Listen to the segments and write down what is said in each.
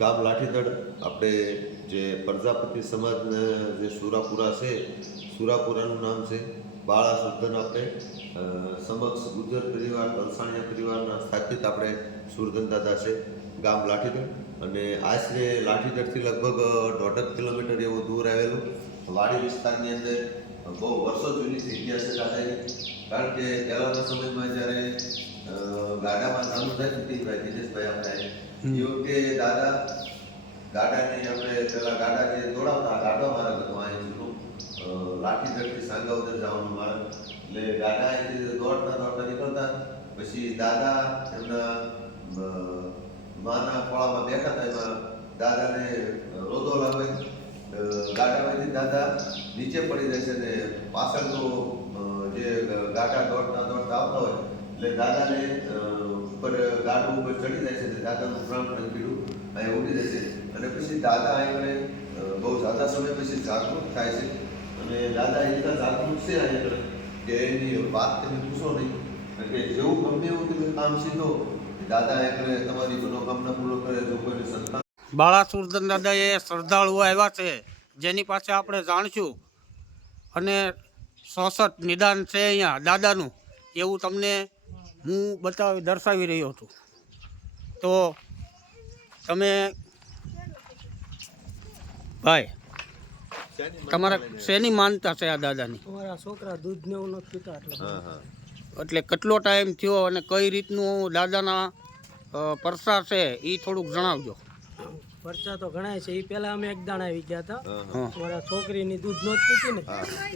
ગામ લાઠીદળ આપણે જે પ્રજાપતિ સમાજના જે સુરાપુરા છે, સુરાપુરાનું નામ છે, બાળા સુરધન આપણે સમક્ષ ગુજર પરિવાર, તલસાણિયા પરિવારના સ્થાપિત આપણે સુરધન દાદા છે, ગામ લાઠીદળ અને આશરે લાઠીદળથી લગભગ દોઢક કિલોમીટર એવું દૂર આવેલું. વાડી વિસ્તારની અંદર બહુ વર્ષો જૂની જગ્યા છે કારણ કે પહેલાંના સમયમાં જ્યારે ગાડામાં નાનું થાય ભાઈ દિનેશભાઈ આપણે એ વખતે દાદા ગાડાને આપણે પેલા ગાડા જે દોડાવતા ગાડો માર્ગ હતો અહીં જૂનું લાઠી ધરતી સાંગાવદર જવાનો માર્ગ એટલે ગાડા અહીંથી દોડતા દોડતા નીકળતા, પછી દાદા એમના માના ખોળામાં બેઠા હતા, એમાં દાદાને રોદો લાવે ગાડામાંથી દાદા નીચે પડી છે ને પાછળ તો જે ગાડા દોડતા દોડતા આવતા હોય, એટલે દાદાને ઉપર ગાડું ઉપર ચડી જાય છે દાદાનું પ્રાણ પણ પીડું અહીંયા ઉડી જાય છે. અને પછી દાદા અહીંયા બહુ ઝાઝા સમય પછી જાગૃત થાય છે. અને દાદા એટલા જાગૃત છે અહીંયા કે એની વાત તમે પૂછો નહીં. કે જેવું ગમે એવું તમે કામ સીધો દાદા આગળ તમારી મનોકામના પૂરો કરે, જો કોઈને સંતાન બાળાસુરદન દાદા એ શ્રદ્ધાળુઓ આવ્યા છે, જેની પાસે આપણે જાણશું. અને સોસઠ નિદાન છે અહીંયા દાદાનું. એવું તમને હું બતાવી દર્શાવી રહ્યો છું. તો તમે ભાઈ તમારા શેની માનતા છે આ દાદાની? અમારા છોકરા દૂધ ને એવું નથી પીતા એટલે કેટલો ટાઈમ થયો અને કઈ રીતનું દાદાના પરસા છે એ થોડુંક જણાવજો. પરચા તો ઘણા છે. એ પેલા અમે એક દાણા આવી ગયા હતા. અમારા છોકરીની દૂધ નહોતી પીતી ને.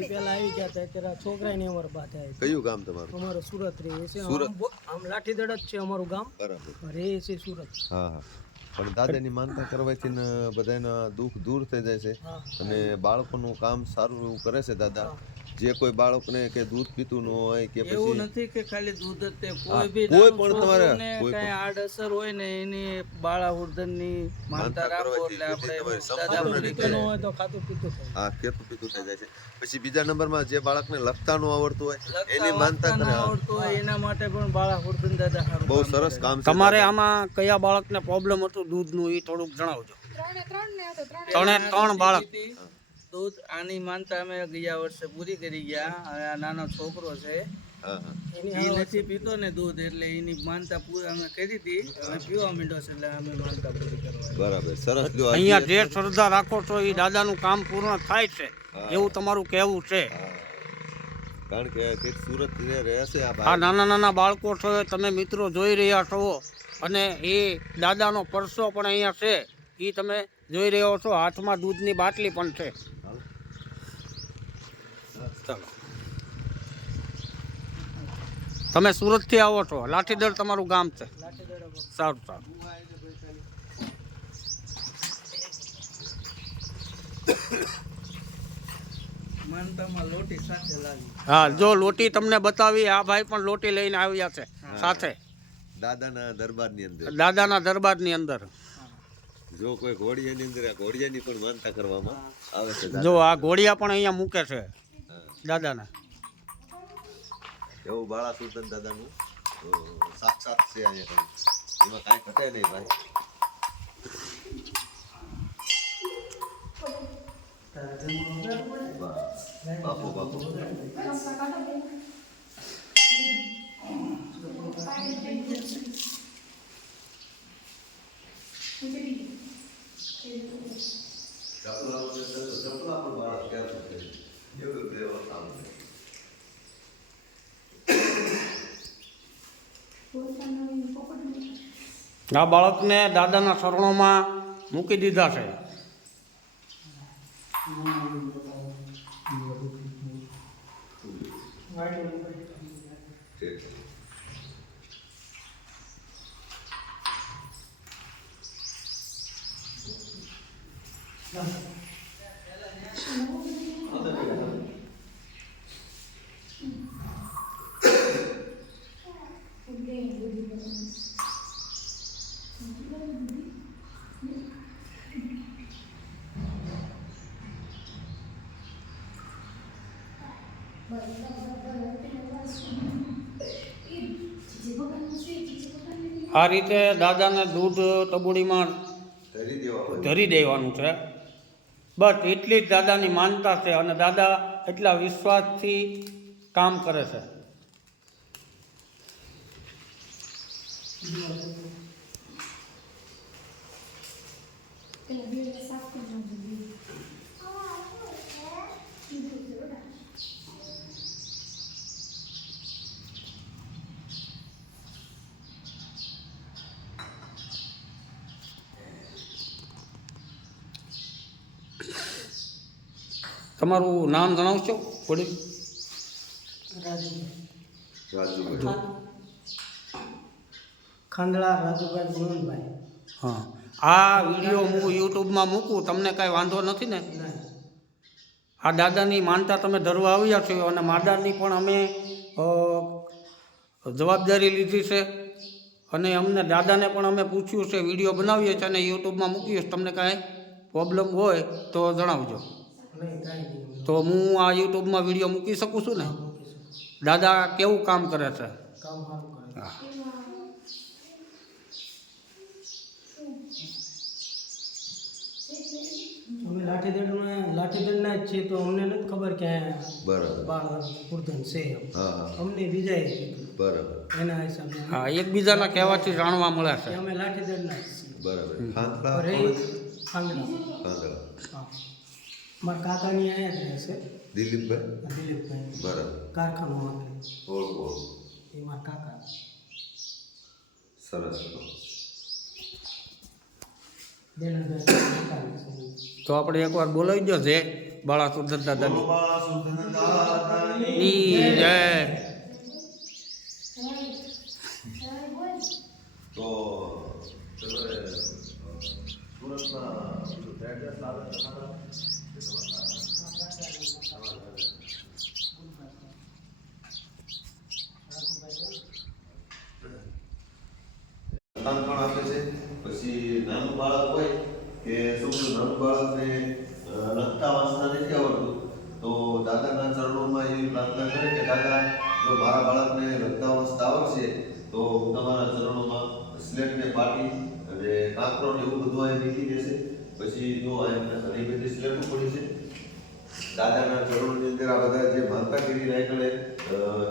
એ પેલા આવી ગયા હતા. અત્યારે છોકરાની અમારા બાધા આવી કયું ગામ તમારું? અમારું સુરત રે. છે સુરત? આમ લાઠી જ છે અમારું ગામ. બરાબર. રહે છે સુરત. હા દાદા પણ દાદાની માનતા કરવાથી ને બધાના દુઃખ દૂર થઈ જાય છે. અને બાળકોનું કામ સારું એવું કરે છે દાદા. જે કોઈ બાળકને કે દૂધ પીતું ન હોય કે એવું નથી કે ખાલી દૂધ જ તે કોઈ બી કોઈ પણ તમારે કોઈ કાંઈ આડઅસર હોય ને એની બાળા હુરદનની માનતા રાખો એટલે આપણે સંપૂર્ણ રીતે ન હોય તો ખાતું પીતું થાય. હા કેતું પીતું થઈ જાય છે. પછી બીજા નંબરમાં જે બાળકને લખતા ન આવડતું હોય એની માનતા કરે. આવડતું હોય એના માટે પણ બાળા હુરદન દાદા બહુ સરસ કામ છે તમારે આમાં કયા બાળકને પ્રોબ્લેમ હતું દૂધનું એ થોડુંક જણાવજો. ત્રણે ત્રણ. બાળક. દૂધ આની માનતા અમે ગયા વર્ષે પૂરી કરી ગયા. હવે આ નાનો છોકરો છે. હા હા. એની એ નથી પીતો ને દૂધ એટલે એની માનતા પૂરી અમે કરી હતી. હવે પીવા માંડ્યો છે એટલે અમે માનતા પૂરી કરવા બરાબર સરસ જો અહીંયા જે શ્રદ્ધા રાખો છો એ દાદાનું કામ પૂર્ણ થાય છે. એવું તમારું કહેવું છે. કારણ કે સુરત રહેશે આ આ નાના નાના બાળકો છો તમે મિત્રો જોઈ રહ્યા છો અને એ દાદાનો પરસો પણ અહીંયા છે. એ તમે જોઈ રહ્યો છો હાથમાં દૂધની બાટલી પણ છે. ચાલો તમે સુરતથી આવો છો. લાઠીદળ તમારું ગામ છે. સારું સારું. હા જો લોટી તમને બતાવી આ ભાઈ પણ લોટી લઈને આવ્યા છે સાથે. દાદાના દરબારની અંદર. દાદાના દરબારની અંદર. જો કોઈ ઘોડિયાની અંદર ઘોડિયાની પણ માનતા કરવામાં આવે છે જો આ ઘોડિયા પણ અહીંયા મૂકે છે. દાદાના એવું બાળા સુલતાન દાદાનું અ, સાક્ષાત છે અહીંયા કઈ એમાં કાંઈ ઘટે નહીં ભાઈ બા- બાપુ બાપુ ચપલા ચપલા પણ બાળક ક્યાં છે એવું બે આ બાળકને દાદાના શરણોમાં મૂકી દીધા છે. ઠીક આ રીતે દાદાને દૂધ તબુડીમાં ધરી ધરી દેવાનું છે. બસ એટલી જ દાદાની માનતા છે અને દાદા એટલા વિશ્વાસથી કામ કરે છે. તમારું નામ જણાવશો વડીલ? ખાંડલા રાજુભાઈ ગુણભાઈ હા. આ વીડિયો હું યુટ્યુબમાં મૂકું તમને કાંઈ વાંધો નથી ને? આ દાદાની માનતા તમે ધરવા આવ્યા છો અને માદાની પણ અમે જવાબદારી લીધી છે. અને અમને દાદાને પણ અમે પૂછ્યું છે વીડિયો બનાવીએ છીએ અને યુટ્યુબમાં મૂકીએ છીએ તમને કાંઈ પ્રોબ્લેમ હોય તો જણાવજો. તો હું આ યુટ્યુબમાં વીડિયો મૂકી શકું છું ને? દાદા કેવું કામ કરે છે? કામ સારું કરે હા. અમે લાઠીદંડમાં લાઠીદંડના જ છીએ તો અમને નથી ખબર કે બરાબર. બાળ કુર્ધન છે અમને બીજાએ કીધું. બરાબર. એના હિસાબે હા એકબીજાના કહેવાથી જાણવા મળે છે. અમે લાઠીદંડના જ છીએ. બરાબર. હા. મારા કાકાની અહીંયા જ રહેશે દિલીપભાઈ? દિલીપભાઈ. બરાબર. કારખાનું માંગે ઓળખો. એ મારા કાકા. સરસ છે. તો આપણે એકવાર બોલાવી દો જય બાળાસુર દાદાની ની જય. તમારા ચરણોમાં સ્લેટને પાટી અને કાંકરો ને એવું બધું અહીં નીકળી જશે. પછી જો અહીંયા ઘણી બધી સ્લેટો પડી છે. દાદાના ચરણોની અંદર આ બધા જે માનતા કરી ચરણોને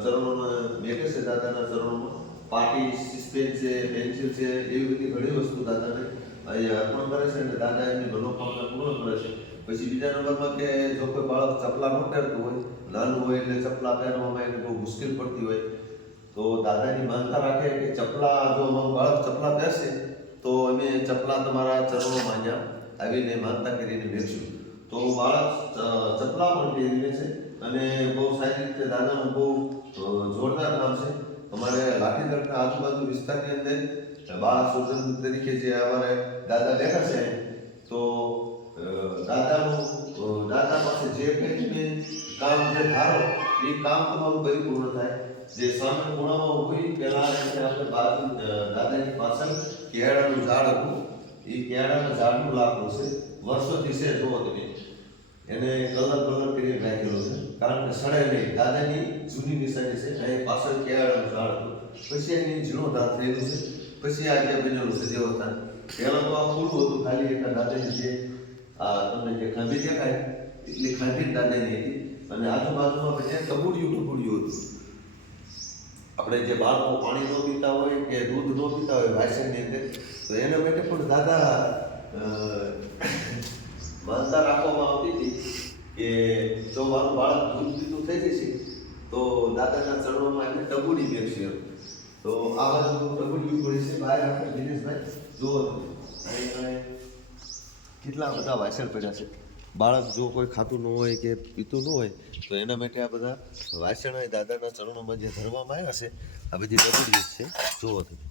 ચરણોમાં મેકે છે દાદાના ચરણોમાં. પાટી સ્પેન છે, પેન્સિલ છે, એવી બધી ઘણી વસ્તુ દાદાને અહીંયા અર્પણ કરે છે અને દાદા એમની મનોકામના પૂર્ણ કરે છે. પછી બીજા નંબરમાં કે જો કોઈ બાળક ચપલા ન પહેરતું હોય, નાનું હોય એટલે ચપલા પહેરવામાં એને બહુ મુશ્કેલ પડતી હોય. તો દાદાની માનતા રાખે કે ચપલા જો બાળક ચપલા પહેરશે, તો અમે ચપલા તમારા ચરણો અહીંયા આવીને માનતા કરીને બેસ્યું તો બાળક ચપલા પણ પહેરીને છે અને બહુ સારી રીતે દાદાનું બહુ જોરદાર કામ છે. અમારે લાઠીગઢના આજુબાજુ વિસ્તારની અંદર બાળક શોધન તરીકે જે અમારે દાદા બેઠા છે, તો દાદાનું દાદા પાસે જે કંઈ કામ જે ધારો, એ કામ તમારું પરિપૂર્ણ થાય. જે સામે ખૂણામાં ઊભી પહેલા આપણે બાજુ દાદાની પાછળ કેળાનું ઝાડ હતું. એ કેળાના ઝાડનું લાકડું છે. વર્ષોથી છે, જુઓ તમે. એને કલર કલર કરી નાખેલો છે. કારણ કે સડે નહીં. દાદાની જૂની નિશાની છે. અને પાછળ કેળાનું ઝાડ હતું. પછી એની જીર્ણોદ્ધાર થયેલું છે. પછી આ જે બનેલું છે દેવસ્થાન. પહેલાં તો આ ખુલ્લું હતું. ખાલી એટલા દાદાની જે, આ તમને જે ખાંભી દેખાય એટલી ખાંભી જ દાદાની હતી. અને આજુબાજુમાં પછી કબૂડિયું ટબુડિયું હતું. આપણે જે બાળકો પાણી ન પીતા હોય કે દૂધ ન પીતા હોય વાસણની અંદર, તો એના માટે પણ દાદા માનતા રાખવામાં આવતી હતી કે જો મારું બાળક દૂધ પીતું થઈ જશે, તો દાદાના ચરણોમાં એને ટબુડી મેળશે તો આ બાજુ ટગુડી પડી છે બહાર આપણે દિનેશભાઈ, જુઓ. કેટલા બધા વાસણ પડ્યા છે. બાળક જો કોઈ ખાતું ન હોય કે પીતું ન હોય તો એના માટે આ બધા વાસણ દાદાના ચરણોમાં જે ધરવામાં આવ્યા છે આ બધી ડબુડીઓ છે. જુઓ તમે.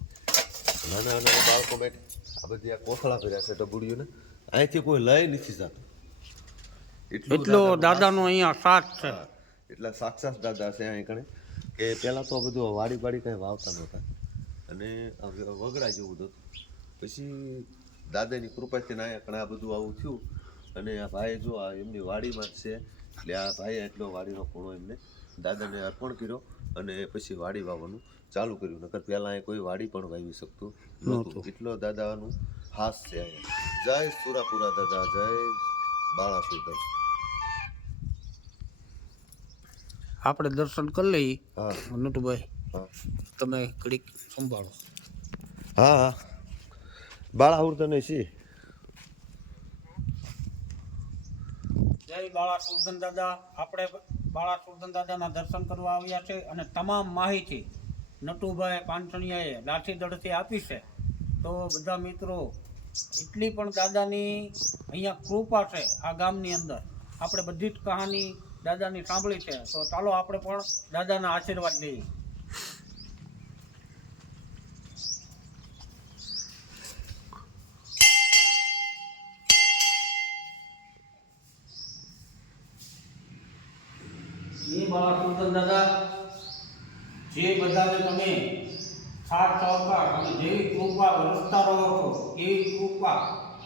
નાના નાના બાળકો માટે આ બધી આ કોથળા કર્યા છે ડબુડીઓને અહીંથી કોઈ લઈ નથી જતું. એટલું દાદાનો અહીંયા સાથ છે. એટલા સાક્ષાત દાદા છે અહીં કણે કે પહેલાં તો બધું વાડી વાડી કાંઈ વાવતા નહોતા. અને વગડા જેવું હતું. પછી દાદાની કૃપાથી ના કણે આ બધું આવું થયું. અને આ ભાઈ જો આ એમની વાડીમાં જ છે. એટલે આ ભાઈએ એટલો વાડીનો ખૂણો એમને દાદાને અર્પણ કર્યો અને પછી વાડી વાવવાનું ચાલુ કર્યું. નકર પહેલાં અહીં કોઈ વાડી પણ વાવી શકતું નહોતું. એટલો દાદાનું હાસ છે અહીંયા. જય સુરાપુરા દાદા જય બાળા સુરતન આપણે દર્શન કરી લઈએ. હા. નટુભાઈ હા. તમે ઘડીક સંભાળો. હા હા. બાળા સુરતન છીએ જય બાળા સુરધન દાદા, આપણે બાળા સુરધન દાદાના દર્શન કરવા આવ્યા છે અને તમામ માહિતી નટુભાઈ પાંચણિયાએ લાઠી દળથી આપી છે. તો બધા મિત્રો, એટલી પણ દાદાની અહીંયા કૃપા છે આ ગામની અંદર. આપણે બધી જ કહાની દાદાની સાંભળી છે. તો ચાલો આપણે પણ દાદાના આશીર્વાદ લઈએ એ બાળા સુરધન દાદા જે બધાને તમે સાથ સહકાર અને જેવી કૃપા વરસતા રહો છો એવી કૃપા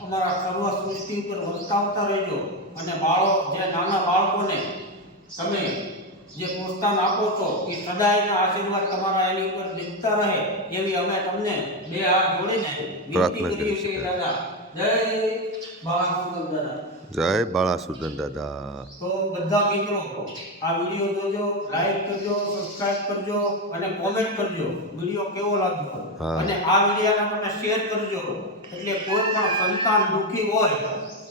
અમારા સર્વ સૃષ્ટિ ઉપર વરસાવતા રહેજો. અને બાળક જે નાના બાળકોને તમે જે પ્રોત્સાહન આપો છો એ સદાયના આશીર્વાદ તમારા એની ઉપર દેખતા રહે એવી અમે તમને બે હાથ જોડીને પ્રાર્થના વિનંતી કરીએ છીએ દાદા. જય બાળાસુદન દાદા. જય બાળાસુદન દાદા. તો બધા મિત્રો આ વીડિયો જોજો લાઈક કરજો સબસ્ક્રાઇબ કરજો અને કોમેન્ટ કરજો. વીડિયો કેવો લાગ્યો. અને આ વિડીયોને તમે શેર કરજો. એટલે કોઈ પણ સંતાન દુઃખી હોય,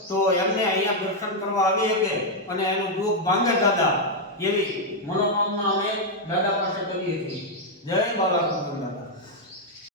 તો એમને અહીંયા દર્શન કરવા આવી શકે અને એનું દુઃખ ભાંગે દાદા. એવી મનોકામના અમે દાદા પાસે કરીએ છીએ. જય બાલા દાદા